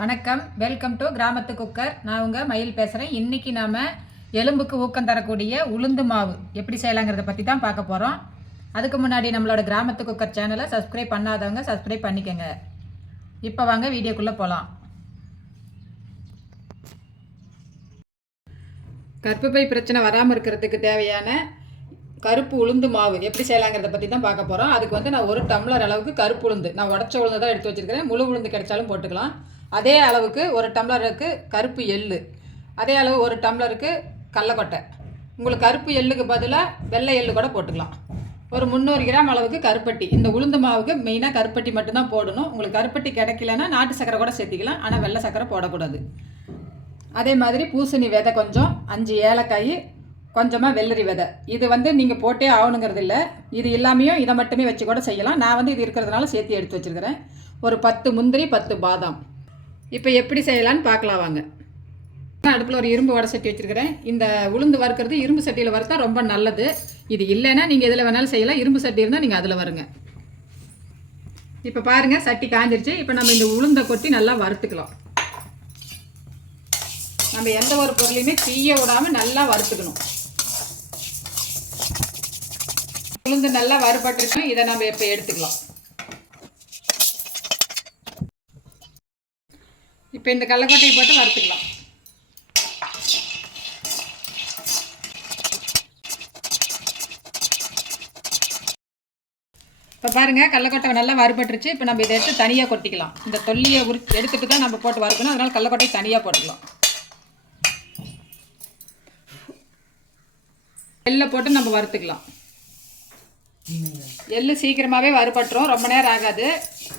வணக்கம். Welcome to கிராமத்து cooker. நான் உங்கள் மயில் பேசுகிறேன் இன்றைக்கி நாம் எலும்புக்கு ஊக்கம் தரக்கூடிய உளுந்து மாவு எப்படி செய்யலாங்கிறத பற்றி தான் பார்க்க போகிறோம் அதுக்கு முன்னாடி நம்மளோட கிராமத்து குக்கர் சேனலை சப்ஸ்கிரைப் பண்ணாதவங்க சப்ஸ்கிரைப் பண்ணிக்கோங்க. இப்போ வாங்க வீடியோக்குள்ளே போகலாம் கற்பப்பை பிரச்சனை வராமல் இருக்கிறதுக்கு தேவையான கருப்பு உளுந்து மாவு எப்படி செய்யலாங்கிறத பற்றி தான் பார்க்க போகிறோம் அதுக்கு வந்து நான் ஒரு டம்ளர் அளவுக்கு கருப்பு உளுந்து நான் உடச்ச உளுந்து தான் எடுத்து வச்சிருக்கிறேன். முழு உளுந்து கிடைச்சாலும் போட்டுக்கலாம். அதே அளவுக்கு ஒரு டம்ளருக்கு கருப்பு எள்ளு. அதே அளவு ஒரு டம்ளருக்கு கடலக்கொட்டை உங்களுக்கு கருப்பு எள்ளுக்கு பதிலாக வெள்ளை எள்ளு கூட போட்டுக்கலாம். ஒரு முந்நூறு கிராம் அளவுக்கு கருப்பட்டி. இந்த உளுந்து மாவுக்கு மெயினாக கருப்பட்டி மட்டும்தான் போடணும். உங்களுக்கு கருப்பட்டி கிடைக்கலன்னா நாட்டு சக்கரை கூட சேர்த்திக்கலாம். ஆனால் வெள்ளை சக்கரை போடக்கூடாது. அதே மாதிரி பூசணி விதை கொஞ்சம் அஞ்சு ஏலக்காய் கொஞ்சமாக வெள்ளரி விதை. இது வந்து நீங்கள் போட்டே ஆகணுங்கிறது இல்லை. இது இல்லாமையும் இதை மட்டுமே வச்சு கூட செய்யலாம். நான் வந்து இது இருக்கிறதுனால சேர்த்து எடுத்து வச்சுருக்கிறேன். ஒரு பத்து முந்திரி பத்து பாதாம். இப்போ எப்படி செய்யலான்னு பார்க்கலாம் வாங்க. நான் அடுப்பில் ஒரு இரும்பு வடை சட்டி வச்சுருக்கிறேன். இந்த உளுந்து வறுக்கிறது இரும்பு சட்டியில் வறுத்தா ரொம்ப நல்லது. இது இல்லைன்னா நீங்கள் எதில் வேணாலும் செய்யலாம். இரும்பு சட்டி இருந்தால் நீங்கள் அதில் வருங்க. இப்போ பாருங்கள் சட்டி காஞ்சிருச்சு. இப்போ நம்ம இந்த உளுந்தை கொட்டி நல்லா வறுத்துக்கலாம். நம்ம எந்த ஒரு பொருளையுமே தீய விடாமல் நல்லா வறுத்துக்கணும். உளுந்து நல்லா வறுபட்டுருச்சு இதை நம்ம இப்போ எடுத்துக்கலாம். இப்போ இந்த கடலக்கொட்டையை போட்டு வறுத்துக்கலாம். இப்போ பாருங்கள் கடலக்கொட்டை நல்லா வறுபட்டுருச்சு. இப்போ நம்ம இதை எடுத்து தனியாக கொட்டிக்கலாம். இந்த தொல்லியை உரி எடுத்துட்டு தான் நம்ம போட்டு வறுக்கணும். அதனால் கடலக்கொட்டையை தனியாக போட்டுக்கலாம். எள்ளை போட்டு நம்ம வறுத்துக்கலாம். எள்ளு சீக்கிரமாகவே வறுபட்டுரும். ரொம்ப நேரம் ஆகாது.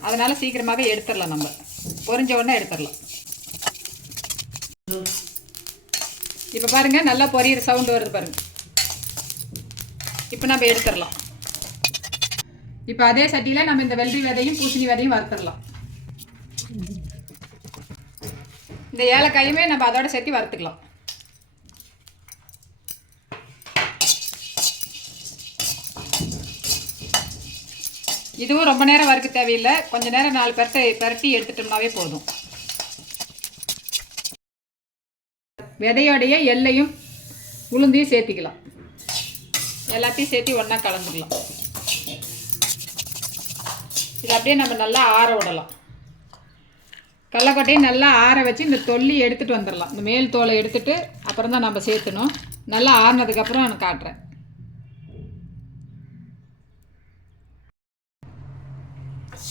அதனால் சீக்கிரமாகவே எடுத்துடலாம் நம்ம. பொறிஞ்ச உடனே எடுத்துடலாம். இப்போ பாருங்கள் நல்லா பொரியிற சவுண்டு வருது பாருங்க. இப்போ நம்ம எடுத்துடலாம். இப்போ அதே சட்டியில் நம்ம இந்த வெள்ளரி விதையும் பூசணி விதையும் வறுத்துடலாம். இந்த ஏலக்காயுமே நம்ம அதோட சேர்த்து வறுத்துக்கலாம். இதுவும் ரொம்ப நேரம் வறுக்க தேவையில்லை. கொஞ்ச நேரம் நாலு பெரட்டை பரட்டி எடுத்துட்டோம்னாவே போதும். விதையோடைய எல்லையும் உளுந்தையும் சேர்த்திக்கலாம். எல்லாத்தையும் சேர்த்து ஒன்றா கலந்துக்கலாம். இது அப்படியே நம்ம நல்லா ஆற விடலாம். கடலக்கொட்டையும் நல்லா ஆற வச்சு இந்த தொல்லி எடுத்துகிட்டு வந்துடலாம். இந்த மேல் தோலை எடுத்துகிட்டு அப்புறம் தான் நம்ம சேர்த்துணும். நல்லா ஆறினதுக்கப்புறம் நான் காட்டுறேன்.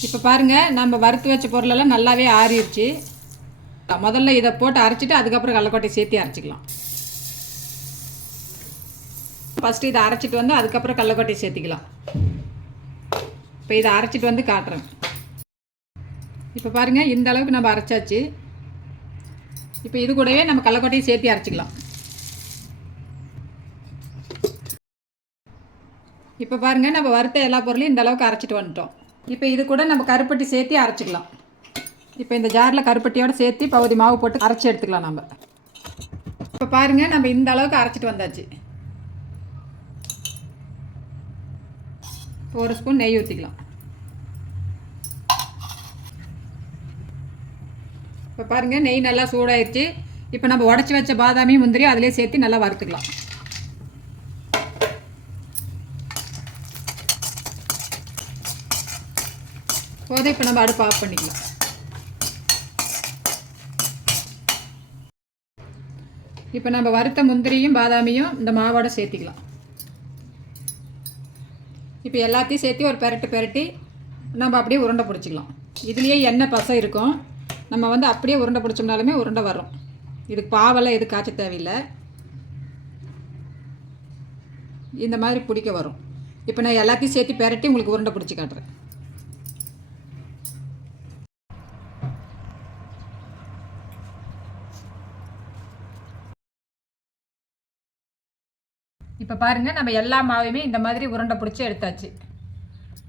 இப்போ பாருங்கள் நம்ம வறுத்து வச்ச பொருளெல்லாம் நல்லாவே ஆறிடுச்சு. முதல்ல இதை போட்டு அரைச்சிட்டு அதுக்கப்புறம் கடலக்கொட்டை சேர்த்து அரைச்சிக்கலாம். ஃபஸ்ட்டு இதை அரைச்சிட்டு வந்து அதுக்கப்புறம் கடலக்கொட்டையை சேர்த்திக்கலாம். இப்போ இதை அரைச்சிட்டு வந்து காட்டுறேன். இப்போ பாருங்கள் இந்த அளவுக்கு நம்ம அரைச்சாச்சு. இப்போ இது கூடவே நம்ம கடலக்கொட்டையை சேர்த்து அரைச்சிக்கலாம். இப்போ பாருங்கள் நம்ம வறுத்த எல்லா பொருளையும் இந்த அளவுக்கு அரைச்சிட்டு வந்துட்டோம். இப்போ இது கூட நம்ம கருப்பட்டி சேர்த்து அரைச்சிக்கலாம். இப்போ இந்த ஜாரில் கருப்பட்டியோட சேர்த்து பகுதி மாவு போட்டு அரைச்சி எடுத்துக்கலாம் நம்ம. இப்போ பாருங்கள் நம்ம இந்த அளவுக்கு அரைச்சிட்டு வந்தாச்சு. இப்போ ஒரு ஸ்பூன் நெய் ஊற்றிக்கலாம் இப்போ பாருங்கள் நெய் நல்லா சூடாயிருச்சு. இப்போ நம்ம உடச்சி வச்ச பாதாமி முந்திரி அதிலே சேர்த்து நல்லா வறுத்துக்கலாம். போதும் இப்போ நம்ம அடுப்பு ஆஃப் பண்ணிக்கலாம். இப்போ நம்ம வறுத்த முந்திரியும் பாதாமியும் இந்த மாவோட சேர்த்திக்கலாம். இப்போ எல்லாத்தையும் சேர்த்து ஒரு பெரட்டு பெரட்டி நம்ம அப்படியே உருண்டை பிடிச்சிக்கலாம். இதுலேயே எண்ணெய் பசை இருக்கும். நம்ம வந்து அப்படியே உருண்டை பிடிச்சோம்னாலுமே உருண்டை வரும். இதுக்கு பாவெல்லாம் எது காய்ச்ச தேவையில்லை. இந்த மாதிரி பிடிக்க வரும். இப்போ நான் எல்லாத்தையும் சேர்த்து பெரட்டி உங்களுக்கு உருண்டை பிடிச்சி காட்டுறேன். இப்போ பாருங்கள் நம்ம எல்லா மாவையுமே இந்த மாதிரி உருண்டை பிடிச்சி எடுத்தாச்சு.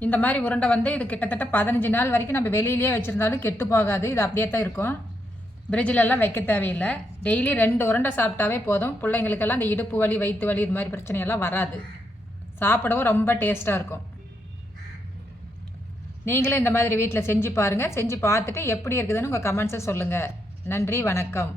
இந்த மாதிரி உருண்டை வந்து இது கிட்டத்தட்ட பதினஞ்சு நாள் வரைக்கும் நம்ம வெளியிலேயே வச்சுருந்தாலும் கெட்டு போகாது. இது அப்படியே தான் இருக்கும் ஃப்ரிட்ஜிலெல்லாம் வைக்க தேவையில்லை. டெய்லி ரெண்டு உருண்டை சாப்பிட்டாவே போதும். பிள்ளைங்களுக்கெல்லாம் இந்த இடுப்பு வலி வயிற்று வலி இது மாதிரி பிரச்சனையெல்லாம் வராது. சாப்பிடவும் ரொம்ப டேஸ்ட்டாக இருக்கும். நீங்களும் இந்த மாதிரி வீட்டில் செஞ்சு பாருங்கள் செஞ்சு பார்த்துட்டு எப்படி இருக்குதுன்னு உங்கள் கமெண்ட்ஸை சொல்லுங்கள் நன்றி வணக்கம்.